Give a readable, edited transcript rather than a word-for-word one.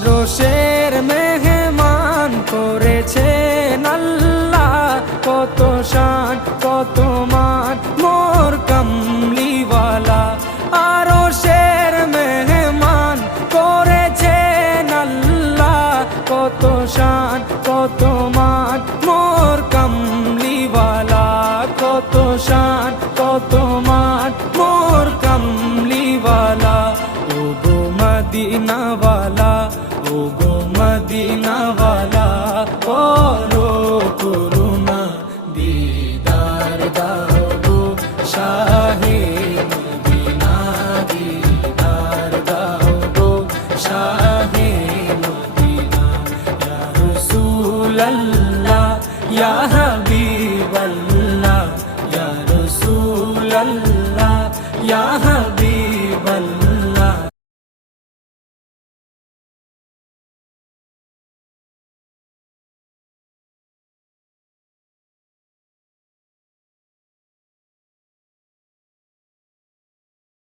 আরশের মেহমান করেছেন আল্লাহ, কত শান কত মান মোর কামলিওয়ালা। আরশের মেহমান করেছেন আল্লাহ, কত শান কত মান মোর কামলিওয়ালা, কত শান কত মান মোর কামলিওয়ালা। ও গো মদিনাওয়ালা